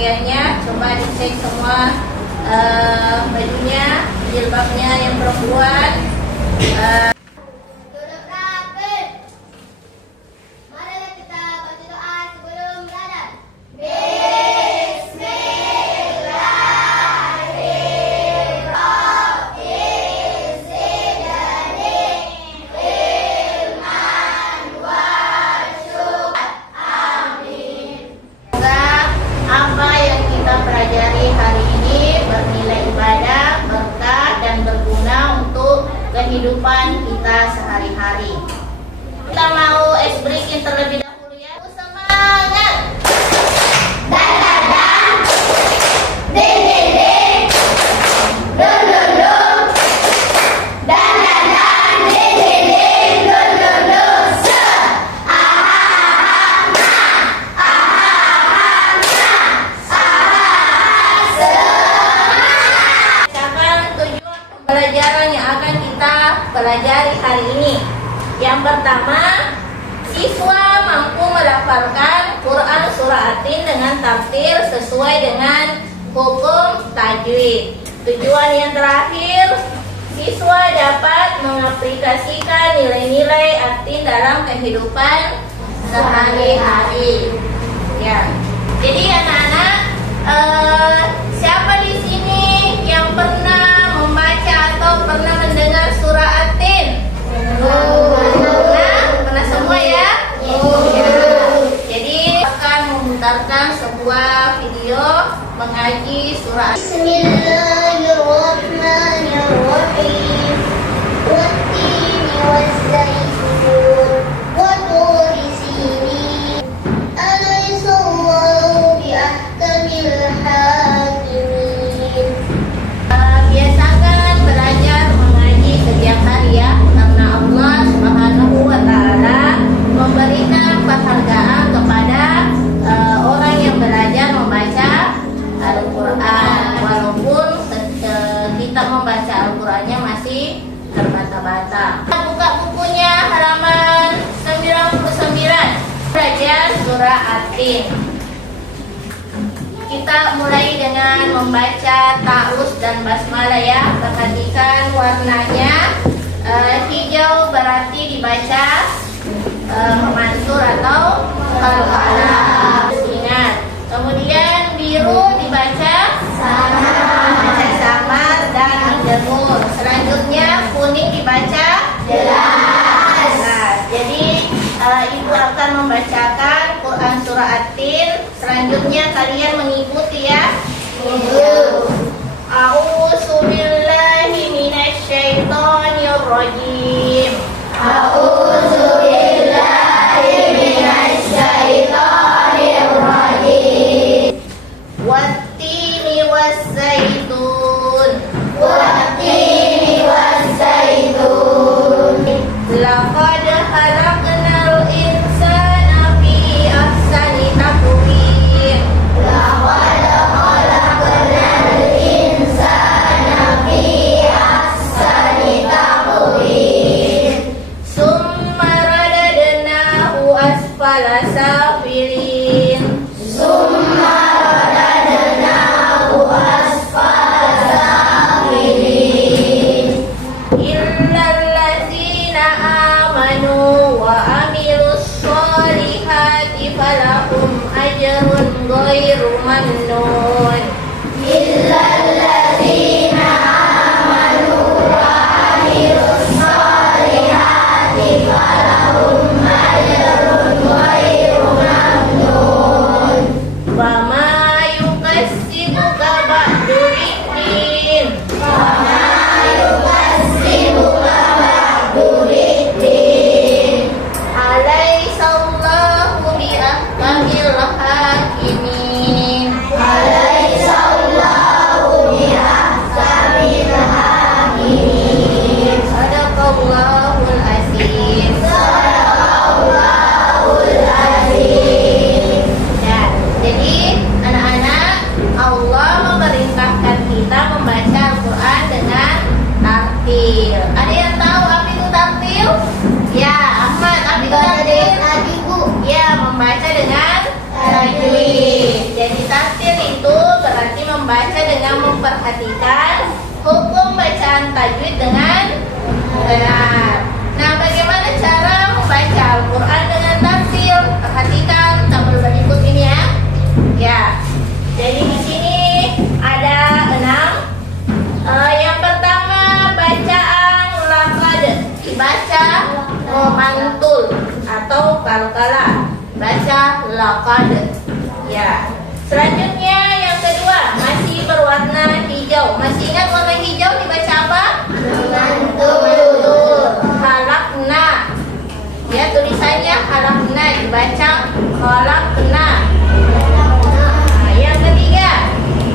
pakaiannya, coba dicek semua bajunya, jilbabnya yang perempuan. Pelajari hari ini bernilai ibadah, berkah dan berguna untuk kehidupan kita sehari-hari. Kita mau ice breaking terlebih dahulu ya. Semangat! Dan dadang, ding ding ding, dun dun dun, dan dadang, ding ding ding, dun dun dun, se, pelajaran yang akan kita pelajari hari ini. Yang pertama, siswa mampu melafalkan Quran surah At-Tin dengan tafsir sesuai dengan hukum tajwid. Tujuan yang terakhir, siswa dapat mengaplikasikan nilai-nilai At-Tin dalam kehidupan sehari-hari. Ya. Jadi anak-anak, siapa di sini yang pernah membaca atau pernah mendengar surah At-Tin? Pernah semua ya? Ya. Jadi akan memutarkan sebuah video mengaji surah At-Tin. Bismillahirrahmanirrahim. Wat-tini waz-zaitun wa turi sinin. Alaysallahu biahkamil hakimin. Biasakan belajar mengaji setiap hari ya, karena Allah Subhanahu wa Ta'ala memberikan penghargaan kepada orang yang belajar membaca Al-Quran, walaupun kita membaca Al-Qurannya masih terbata-bata. Buka bukunya halaman 99, belajar surah At-Tin. Kita mulai dengan membaca ta'awuz dan basmalah ya. Perhatikan warnanya. Hijau berarti dibaca mansur atau qalqalah. Ingat. Kemudian biru dibaca samar dan menjemur. Selanjutnya kuning dibaca jelas. Nah, jadi ibu akan membacakan Quran surah At-Tin. Selanjutnya kalian mengikuti ya. A'udzu billahi minasy syaithanir rajim. A'udzu billahi minasy syaithanir rajim. Wat-tini waz-zaitun. Wat-tini waz-zaitun. Laqad khalaqnal insana fi ahsani taqwim. Laqad khalaqnal insana fi ahsani taqwim. Summa radadnahu asfala safilin. Summa radadnahu asfala safilin. Illal ladzina amanu wa amilus solihati falahum ajrun ghairu mamnun. Illal ladzina amanu wa amilus solihati falahum ajrun ghairu mamnun. Wa ma yukassibuka ba'du iddin. Wa ma yukassibuka ba'du iddin. Alaysallahu biahkamil hakimin. Alaysallahu biahkamil hakimin. Sadaqallahul azim. Sadaqallahul azim. Ya, jadi anak-anak, Allah memerintahkan kita membaca Al-Quran dengan tartil. Ada yang tahu apa itu tartil? Ya, Ahmad, apa itu tartil? Ya, membaca dengan tajwid. Jadi tartil itu perhatikan hukum bacaan tajwid dengan benar. Nah, bagaimana cara membaca Al-Quran dengan tafsir? Perhatikan tabel berikut ini ya. Ya, jadi di sini ada 6. Yang pertama bacaan laqad, dibaca mantul atau qalqalah, baca laqad. Ya. Selanjutnya yang kedua masih berwarna hijau. Masih ingat warna hijau dibaca apa? Mantul. Halakna. Ya, tulisannya halakna, dibaca halakna. Nah, yang ketiga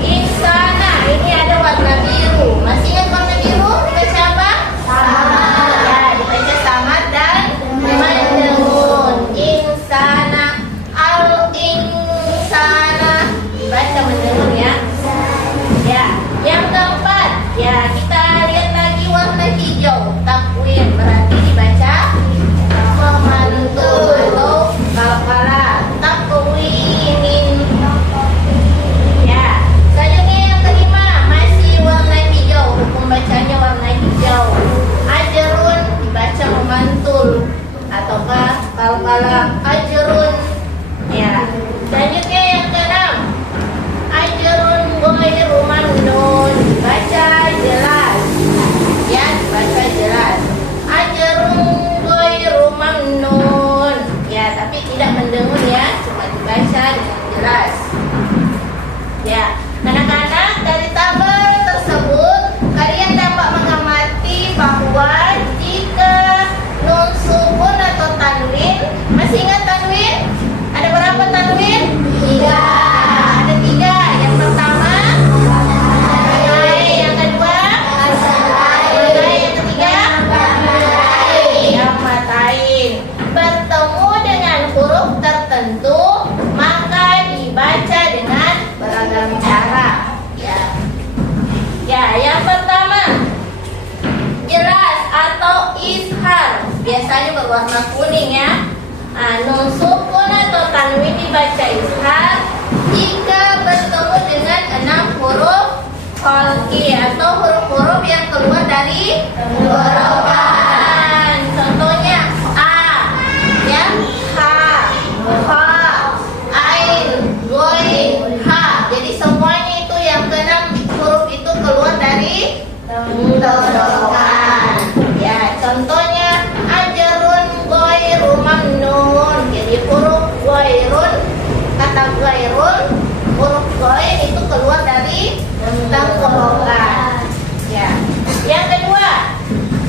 insana. Ini ada warna biru. Masih ingat warna biru dibaca apa? Samad. Ya, dibaca samad dan mendengun. Insana. Al-insana. Dibaca mendengun ya. Ya, yang keempat. Ya, kita lihat lagi warna hijau. Takwin berarti dibaca memantul atau qalqalah. Takwinin. Ya, selanjutnya yang kelima masih warna hijau. Hukum bacanya warna hijau. Ajrun dibaca memantul ataukah qalqalah. Ajrun. Ya. Selanjutnya yang keenam ajrun ghairu mamnun, dibaca jelas. Ya, dibaca jelas. Ajrun ghairu mamnun. Ya, tapi tidak mendengun ya, cuma dibaca dengan jelas. Ya, anak-anak, dari tabel tersebut kalian dapat mengamati bahwa jika nun sukun atau tanwin, masih ingat tanwin? Ada berapa tanwin? 3. Ada 3. Yang pertama yang kedua yang ketiga yang matain. Bertemu dengan huruf tertentu maka dibaca dengan beragam cara. Ya. Ya, yang pertama jelas atau ishar, biasanya berwarna kuning ya. Nun sukun atau tanwin dibaca ishar jika bertemu dengan 6 huruf khalqi atau huruf-huruf yang keluar dari tenggorokan. Contohnya a, ya, ha, ain, ghain, ha. Jadi semuanya itu yang ke-6 huruf itu keluar dari tenggorokan. Ya, contohnya ajrun ghairu mamnun. Jadi huruf ghairun, kata ghairun, huruf ghain itu keluar dari tenggorokan. Ya. Yang kedua,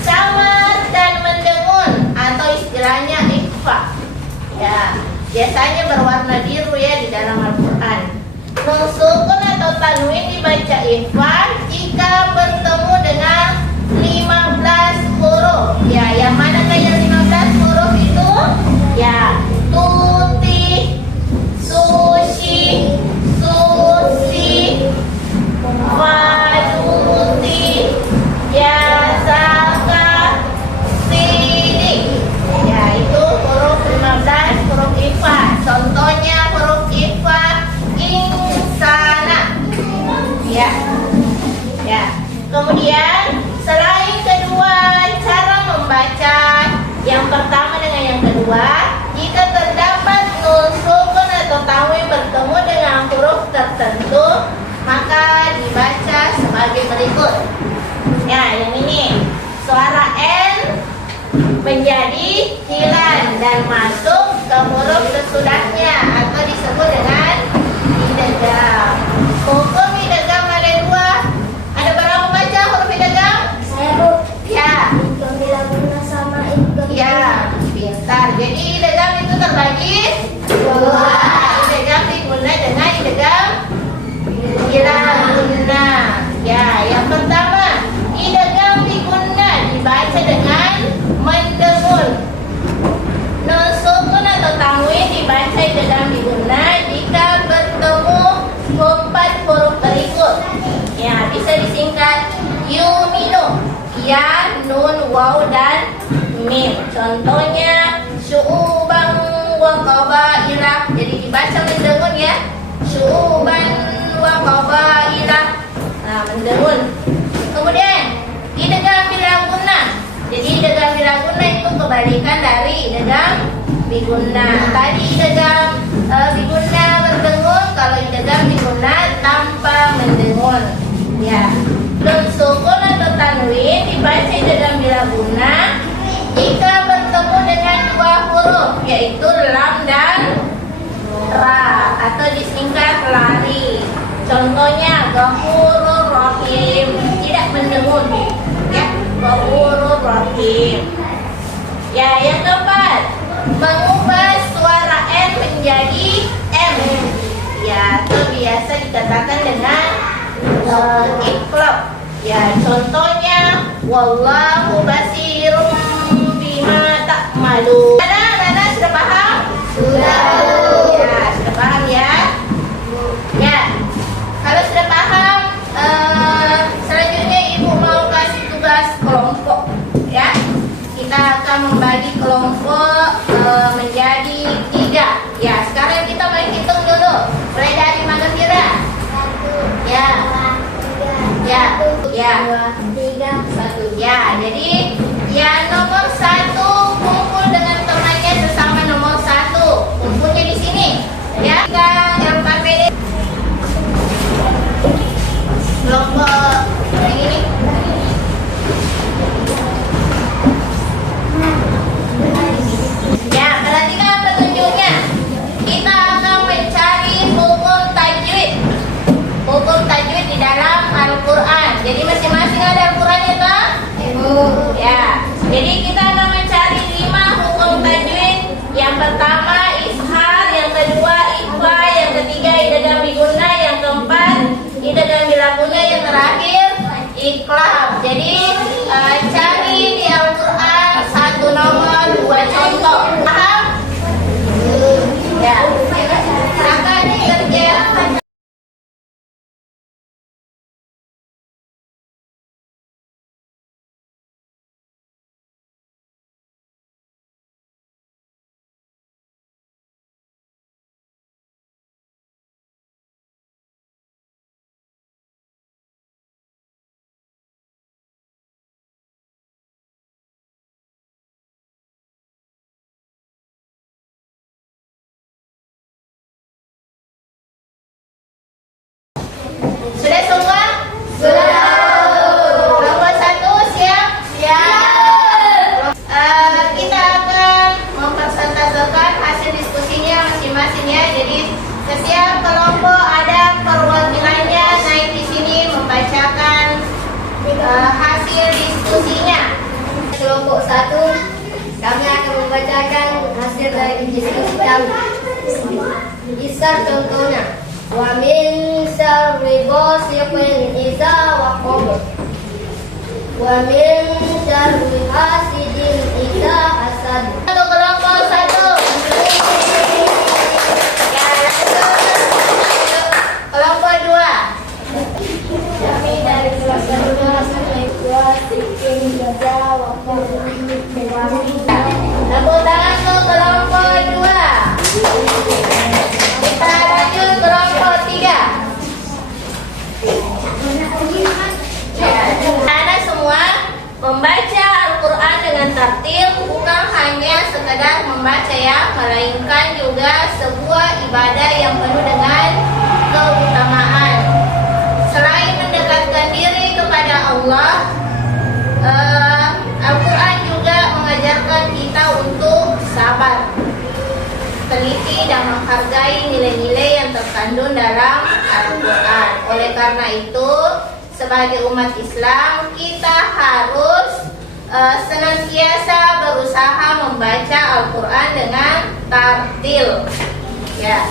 samad dan mendengun atau istilahnya ikhfa. Ya, biasanya berwarna biru ya di dalam Al-Quran. Nun sukun atau tanwin dibaca ikhfa jika bertemu dengan 15 huruf. Ya, yang manakah yang 15 huruf itu? Ya, tuti, sushi, susi, faduti, jasaka, sidik. Ya, itu huruf 15 huruf ikhfa. Contohnya huruf ikhfa insana. Ya. Ya. Kemudian selain kedua cara membaca, yang pertama dengan yang kedua, jika terdapat nun sukun atau tanwin bertemu dengan huruf tertentu, maka dibaca sebagai berikut. Ya, yang ini suara N menjadi hilan dan masuk ke huruf sesudahnya atau disebut dengan idgham. Hukum idgham ada 2. Ada berapa baca huruf idgham? Ya. Ya, pintar. Jadi idgham itu terbagi 2. Idgham diguna dengan idgham guna. Ya, yang pertama idgham diguna dibaca dengan mendengun. Nun sukun atau tanwin dibaca idgham diguna jika bertemu 4 huruf berikut. Ya, bisa disingkat yuminu. Ya, nun, waw dan mim. Contohnya syu'uban wa qabailah. Jadi dibaca mendengun ya. Syu'uban wa qabailah. Nah, mendengun. Kemudian idgham bila guna. Jadi idgham bila guna itu kebalikan dari idgham biguna. Tadi idgham biguna berdengun, kalau idgham biguna tanpa mendengun. Ya. Nun sukun atau tanwin dibaca idgham bila guna jika bertemu dengan dua huruf, yaitu lam dan ra, atau disingkat lari. Contohnya Ghafurur Rahim, tidak mendengun, ya, Ghafurur Rahim. Ya, yang keempat, mengubah suara n menjadi m. Ya, itu biasa dikatakan dengan iqlab. Ya, contohnya wallahu basirum bima ta'malun. Nana sudah paham? Sudah. Ya, sudah paham ya? Ya. Kalau sudah paham, selanjutnya Ibu mau kasih tugas kelompok, ya. Kita akan membagi kelompok menjadi 3. Ya, sekarang kita mau hitung dulu. Mulai dari mana kira? Ya. Ya. Ya. 3, 1. Ya, jadi yang nomor 1 kumpul dengan temannya sesama nomor 1. Kumpulnya di sini. Ya, yang pakai kelompok yang ini. Ya, perhatikan petunjuknya. Kita akan mencari hukum tajwid. Hukum tajwid di dalam Al-Quran. Jadi masing-masing ada Al-Qurannya toh? Ya. Jadi kita akan mencari 5 hukum tajwid. Yang pertama ishar, yang kedua ikhfa, yang ketiga idgham biguna, yang keempat idgham bila guna, yang terakhir iqlab. Jadi cari di Al-Quran 1 nomor 2 contoh. Paham? Ya. Silakan dikerjakan. Sudah semua? Sudah. Nomor 1 siap? Siap. Kita akan mempresentasikan hasil diskusinya masing-masing ya. Jadi setiap kelompok ada perwakilannya naik di sini membacakan hasil diskusinya. Kelompok 1 kami akan membacakan hasil dari diskusi kami. Isar contohnya, wa min syarri ghasiqin idza waqab, wa min syarri hasidin idza hasad. Satu kelompok 1. Ya, kelompok 2. Kami dari kelas 1 ghasiqin idza waqab. Tepuk tangan untuk kelompok 2. Kita lanjut kelompok 3. Anak semua membaca Al-Quran dengan tartil bukan hanya sekedar membaca ya, melainkan juga sebuah ibadah yang penuh dengan keutamaan. Selain mendekatkan diri kepada Allah, Al-Quran juga mengajarkan kita untuk sabar, teliti dan menghargai nilai-nilai yang terkandung dalam Al-Quran. Oleh karena itu, sebagai umat Islam, kita harus senantiasa berusaha membaca Al-Quran dengan tartil. Ya.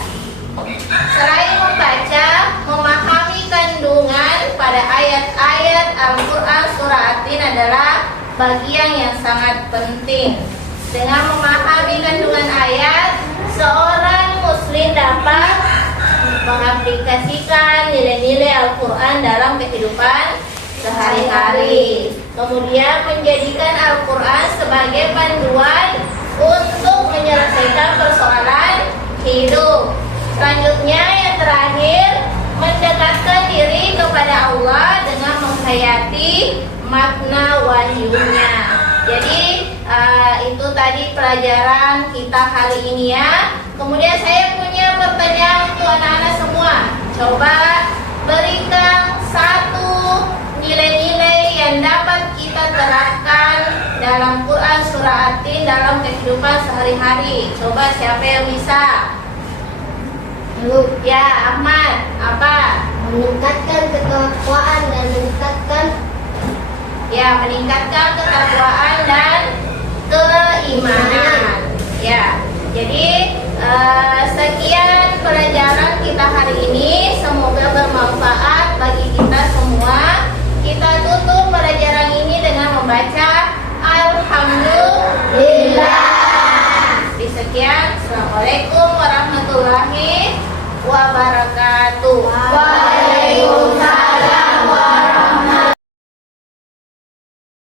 Selain membaca, memahami kandungan pada ayat-ayat Al-Quran surah At-Tin adalah bagian yang sangat penting. Dengan memahami kandungan ayat, seorang muslim dapat mengaplikasikan nilai-nilai Al-Quran dalam kehidupan sehari-hari. Kemudian menjadikan Al-Quran sebagai panduan untuk menyelesaikan persoalan hidup. Selanjutnya yang terakhir, mendekatkan diri kepada Allah dengan menghayati makna wahyunya. Jadi itu tadi pelajaran kita hari ini ya. Kemudian saya punya pertanyaan untuk anak-anak semua. Coba berikan satu nilai-nilai yang dapat kita terapkan dalam Quran Surah At-Tin dalam kehidupan sehari-hari. Coba siapa yang bisa? Ya, Ahmad. Apa? Meningkatkan ketakwaan dan meningkatkan ketakwaan dan keimanan. Ya. Jadi sekian pelajaran kita hari ini. Semoga bermanfaat bagi kita semua. Kita tutup pelajaran ini dengan membaca Alhamdulillah. Sekian. Assalamualaikum warahmatullahi wabarakatuh. Waalaikumsalam.